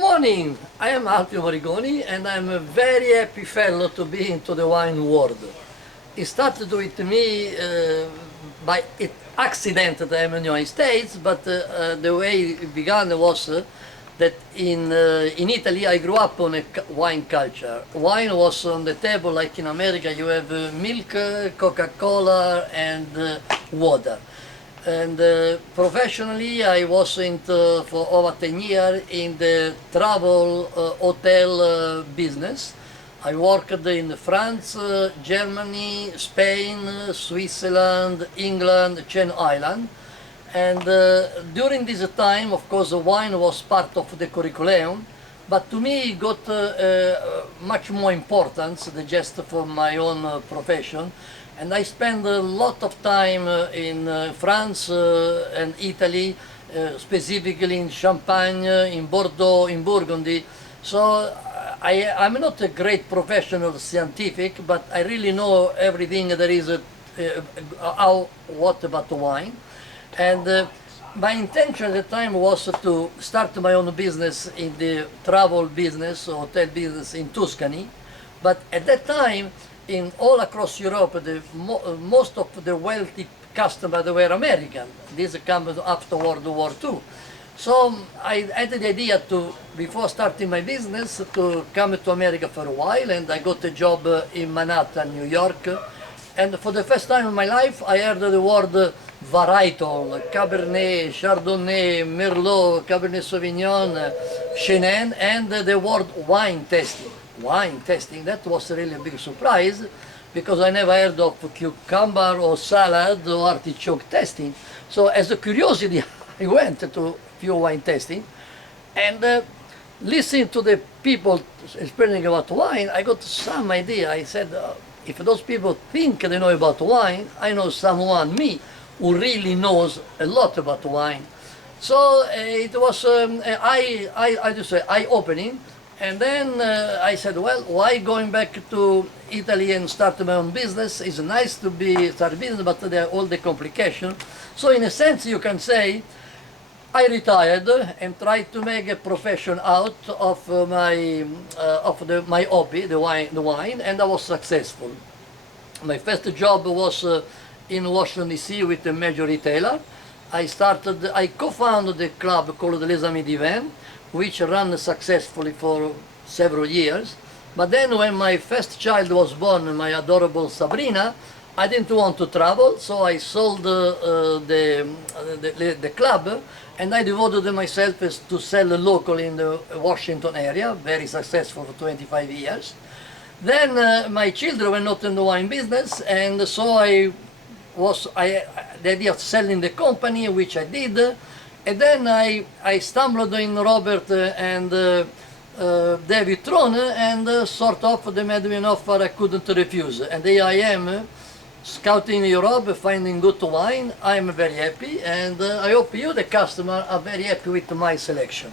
morning, I am Alfio Moriconi and I'm a very happy fellow to be into the wine world. It started with me by accident that I'm in the United States, but the way it began was that in Italy I grew up on a wine culture. Wine was on the table like in America. You have milk, Coca-Cola and water. And professionally I was for over 10 years in the travel hotel business. I worked in France, Germany, Spain, Switzerland, England, Channel Island. And during this time, of course, wine was part of the curriculum, but to me it got much more importance than just for my own profession. And I spent a lot of time in France and Italy, specifically in Champagne, in Bordeaux, in Burgundy. So I'm not a great professional scientific, but I really know everything there is what about wine. And my intention at the time was to start my own business in the travel business, hotel business in Tuscany. But at that time, in all across Europe, most of the wealthy customers were American. This comes after World War II. So I had the idea to, before starting my business, to come to America for a while, and I got a job in Manhattan, New York. And for the first time in my life, I heard the word varietal, Cabernet, Chardonnay, Merlot, Cabernet Sauvignon, Chenin, and the word wine tasting. Wine tasting, that was really a big surprise, because I never heard of cucumber or salad or artichoke tasting. So as a curiosity, I went to few wine tasting, and listening to the people explaining about wine, I got some idea. I said, if those people think they know about wine, I know someone, me, who really knows a lot about wine. So it was I just say eye-opening. And then I said, well, why going back to Italy and start my own business? It's nice to start a business, but there are all the complications. So in a sense, you can say, I retired and tried to make a profession out of my hobby, the wine, and I was successful. My first job was in Washington DC with a major retailer. I co-founded the club called Les Amis du Vin, which ran successfully for several years. But then when my first child was born, my adorable Sabrina, I didn't want to travel, so I sold the club, and I devoted myself to sell locally in the Washington area, very successful for 25 years. Then my children were not in the wine business, and so the idea of selling the company, which I did. And then I stumbled in Robert and David Throne, and sort of they made me an offer I couldn't refuse. And here I am, scouting Europe, finding good wine. I'm very happy, and I hope you, the customer, are very happy with my selection.